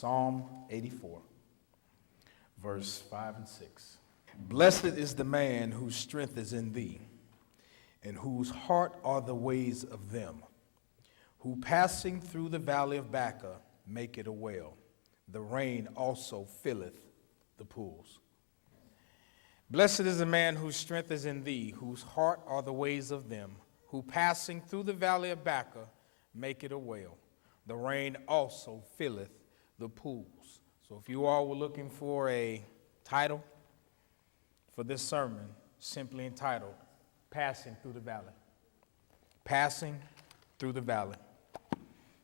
Psalm 84, verse 5 and 6. Blessed is the man whose strength is in thee, and whose heart are the ways of them, who passing through the valley of Baca make it a well. The rain also filleth the pools. Blessed is the man whose strength is in thee, whose heart are the ways of them, who passing through the valley of Baca make it a well. The rain also filleth the pools. So if you all were looking for a title for this sermon, simply entitled, Passing Through the Valley. Passing through the valley.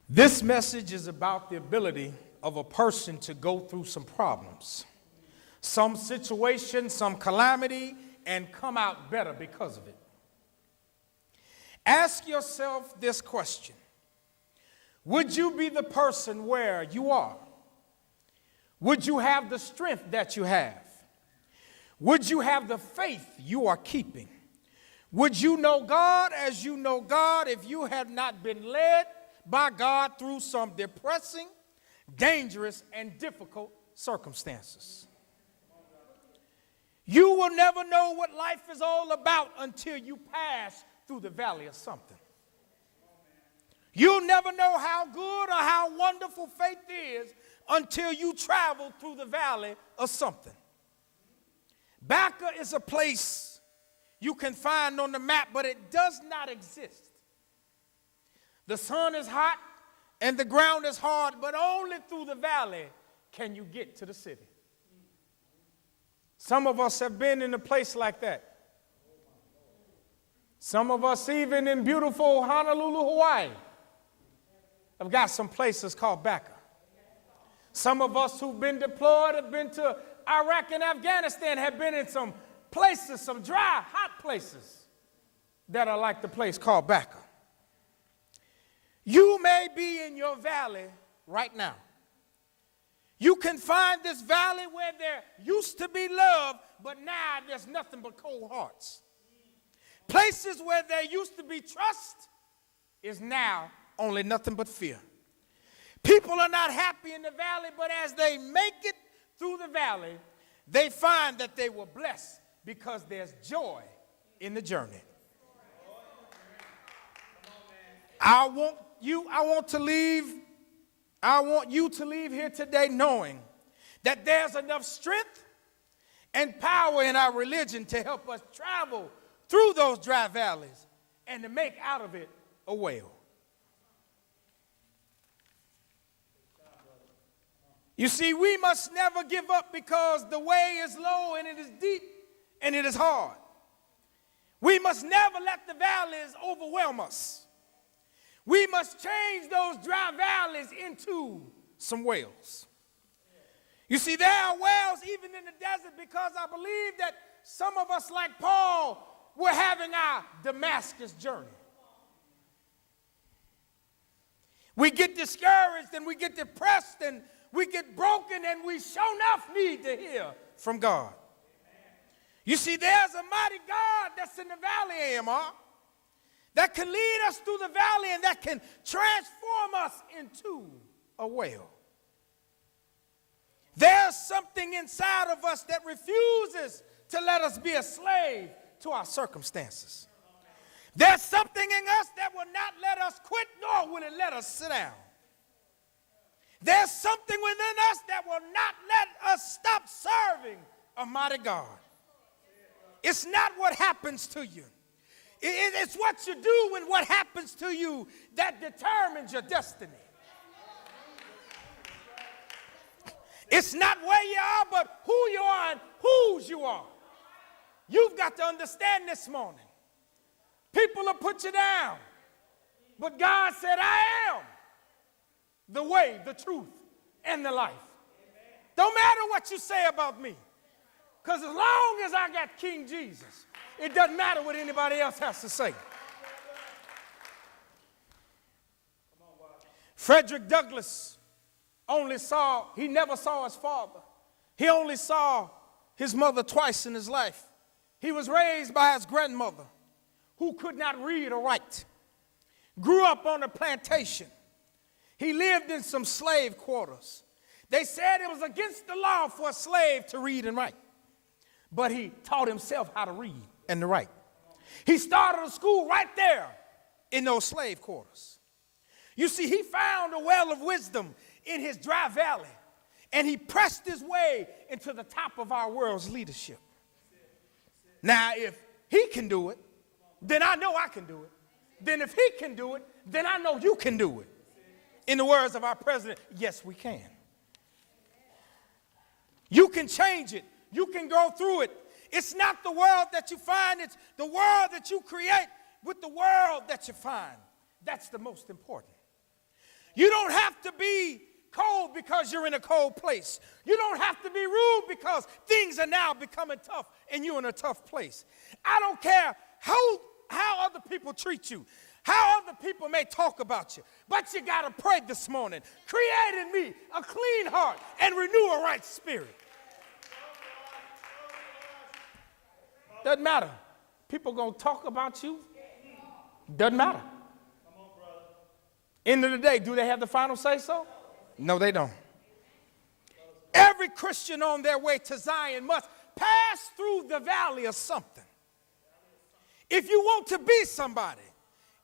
This message is about the ability of a person to go through some problems, some situation, some calamity, and come out better because of it. Ask yourself this question. Would you be the person where you are? Would you have the strength that you have? Would you have the faith you are keeping? Would you know God as you know God if you had not been led by God through some depressing, dangerous, and difficult circumstances? You will never know what life is all about until you pass through the valley of something. You'll never know how good or how wonderful faith is until you travel through the valley of something. Baca is a place you can find on the map, but it does not exist. The sun is hot and the ground is hard, but only through the valley can you get to the city. Some of us have been in a place like that. Some of us, even in beautiful Honolulu, Hawaii, have got some places called Baca. Some of us who've been deployed have been to Iraq and Afghanistan, have been in some places, some dry, hot places that are like the place called Baca. You may be in your valley right now. You can find this valley where there used to be love, but now there's nothing but cold hearts. Places where there used to be trust is now only nothing but fear. People are not happy in the valley, but as they make it through the valley, they find that they were blessed because there's joy in the journey. I want you to leave here today knowing that there's enough strength and power in our religion to help us travel through those dry valleys and to make out of it a well. You see, we must never give up because the way is low and it is deep and it is hard. We must never let the valleys overwhelm us. We must change those dry valleys into some wells. You see, there are wells even in the desert because I believe that some of us, like Paul, we're having our Damascus journey. We get discouraged and we get depressed and we get broken and we sure enough need to hear from God. You see, there's a mighty God that's in the valley, AMR, that can lead us through the valley and that can transform us into a well. There's something inside of us that refuses to let us be a slave to our circumstances. There's something in us that will not let us quit, nor will it let us sit down. There's something within us that will not let us stop serving a mighty God. It's not what happens to you. It's what you do and what happens to you that determines your destiny. It's not where you are, but who you are and whose you are. You've got to understand this morning. People will put you down, but God said, I am the way, the truth, and the life. Don't matter what you say about me, because as long as I got King Jesus, it doesn't matter what anybody else has to say. Frederick Douglass he never saw his father. He only saw his mother twice in his life. He was raised by his grandmother, who could not read or write. Grew up on a plantation. He lived in some slave quarters. They said it was against the law for a slave to read and write. But he taught himself how to read and to write. He started a school right there in those slave quarters. You see, he found a well of wisdom in his dry valley, and he pressed his way into the top of our world's leadership. Now, if he can do it, then I know I can do it. Then if he can do it, then I know you can do it. In the words of our president, yes, we can. You can change it. You can go through it. It's not the world that you find. It's the world that you create with the world that you find. That's the most important. You don't have to be cold because you're in a cold place. You don't have to be rude because things are now becoming tough and you're in a tough place. I don't care how other people treat you, how other people may talk about you, but you got to pray this morning. Create in me a clean heart and renew a right spirit. Doesn't matter. People going to talk about you. Doesn't matter. End of the day, do they have the final say so? No, they don't. Every Christian on their way to Zion must pass through the valley of something. If you want to be somebody,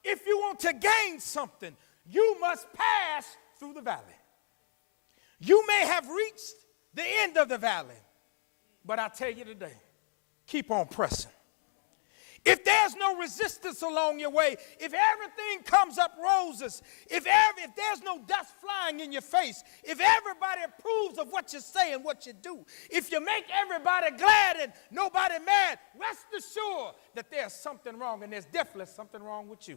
if you want to gain something, you must pass through the valley. You may have reached the end of the valley, but I tell you today, keep on pressing. If there's no resistance along your way, if everything comes up roses, if there's no dust flying in your face, if everybody approves of what you say and what you do, if you make everybody glad and nobody mad, rest assured that there's something wrong, and there's definitely something wrong with you.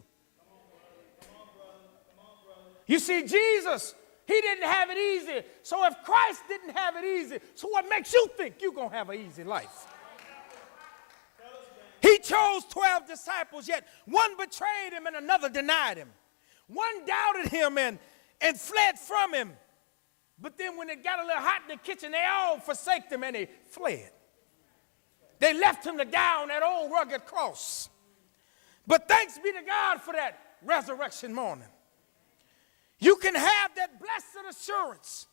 You see, Jesus, he didn't have it easy. So if Christ didn't have it easy, so what makes you think you're going to have an easy life? He chose 12 disciples, yet one betrayed him and another denied him. One doubted him and fled from him. But then when it got a little hot in the kitchen, they all forsaked him and they fled. They left him to die on that old rugged cross. But thanks be to God for that resurrection morning. You can have that blessed assurance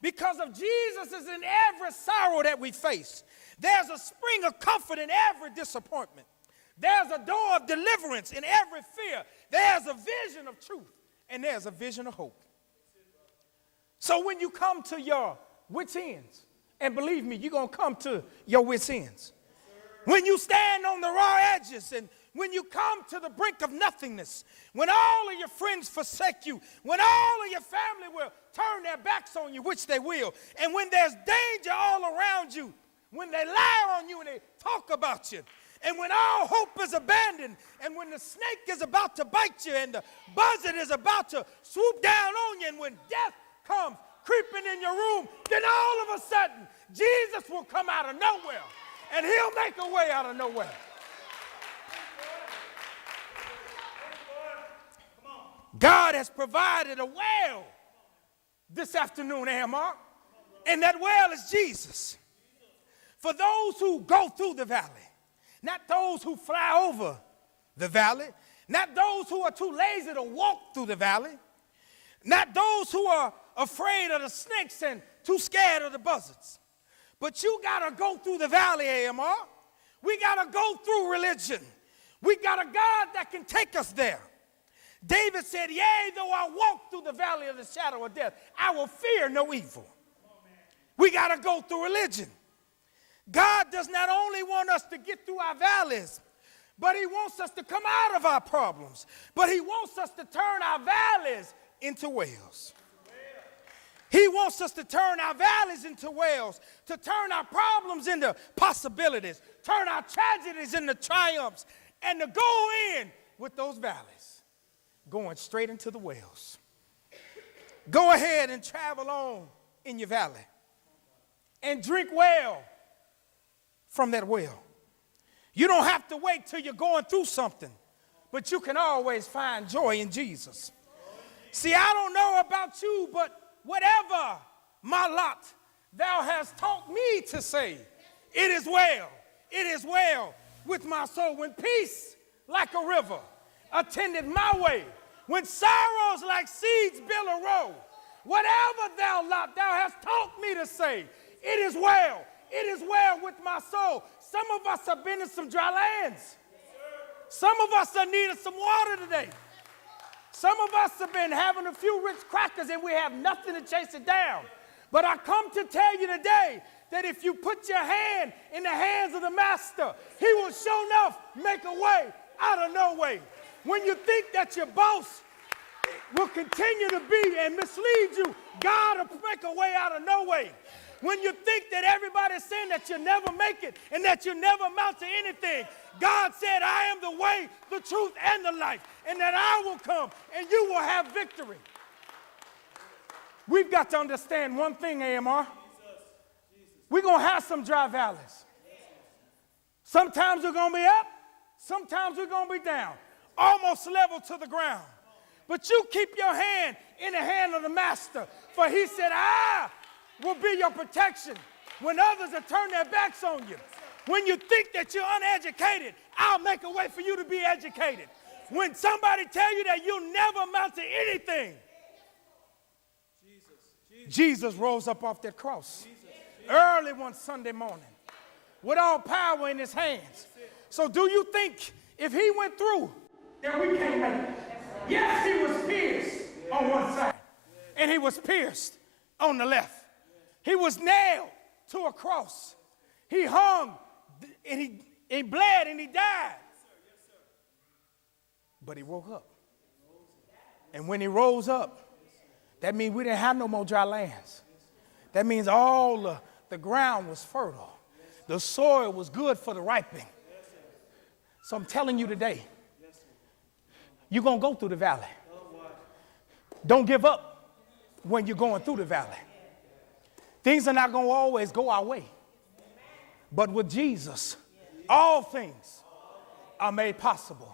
because of Jesus is in every sorrow that we face. There's a spring of comfort in every disappointment. There's a door of deliverance in every fear. There's a vision of truth, and there's a vision of hope. So when you come to your wits' ends, and believe me, you're going to come to your wits' ends. When you stand on the raw edges, and when you come to the brink of nothingness, when all of your friends forsake you, when all of your family will turn their backs on you, which they will, and when there's danger all around you, when they lie on you and they talk about you, and when all hope is abandoned, and when the snake is about to bite you, and the buzzard is about to swoop down on you, and when death comes creeping in your room, then all of a sudden, Jesus will come out of nowhere, and he'll make a way out of nowhere. God has provided a well this afternoon, Amar, and that well is Jesus. For those who go through the valley, not those who fly over the valley, not those who are too lazy to walk through the valley, not those who are afraid of the snakes and too scared of the buzzards. But you got to go through the valley, AMR. We got to go through religion. We got a God that can take us there. David said, yea, though I walk through the valley of the shadow of death, I will fear no evil. We got to go through religion. God does not only want us to get through our valleys, but he wants us to come out of our problems. But he wants us to turn our valleys into wells. He wants us to turn our valleys into wells, to turn our problems into possibilities, turn our tragedies into triumphs, and to go in with those valleys, going straight into the wells. Go ahead and travel on in your valley and drink well from that well. You don't have to wait till you're going through something, but you can always find joy in Jesus. See, I don't know about you, but whatever my lot, thou hast taught me to say, it is well with my soul. When peace like a river attended my way, when sorrows like seeds build a row, whatever thou hast taught me to say, it is well. It is well with my soul. Some of us have been in some dry lands. Some of us have needed some water today. Some of us have been having a few Ritz crackers and we have nothing to chase it down. But I come to tell you today that if you put your hand in the hands of the master, he will sure enough make a way out of no way. When you think that your boss will continue to be and mislead you, God will make a way out of no way. When you think that everybody's saying that you'll never make it and that you'll never amount to anything, God said, I am the way, the truth, and the life, and that I will come and you will have victory. We've got to understand one thing, AMR. We're going to have some dry valleys. Sometimes we're going to be up, sometimes we're going to be down, almost level to the ground. But you keep your hand in the hand of the master, for he said, I will be your protection when others have turned their backs on you. When you think that you're uneducated, I'll make a way for you to be educated. When somebody tell you that you'll never amount to anything, Jesus rose up off that cross early one Sunday morning with all power in his hands. So do you think if he went through that we can't make it? Yes, he was pierced on one side and he was pierced on the left. He was nailed to a cross. He hung and he bled and he died. But he woke up. And when he rose up, that means we didn't have no more dry lands. That means all the ground was fertile. The soil was good for the ripening. So I'm telling you today, you're going to go through the valley. Don't give up when you're going through the valley. Things are not going to always go our way. But with Jesus, all things are made possible.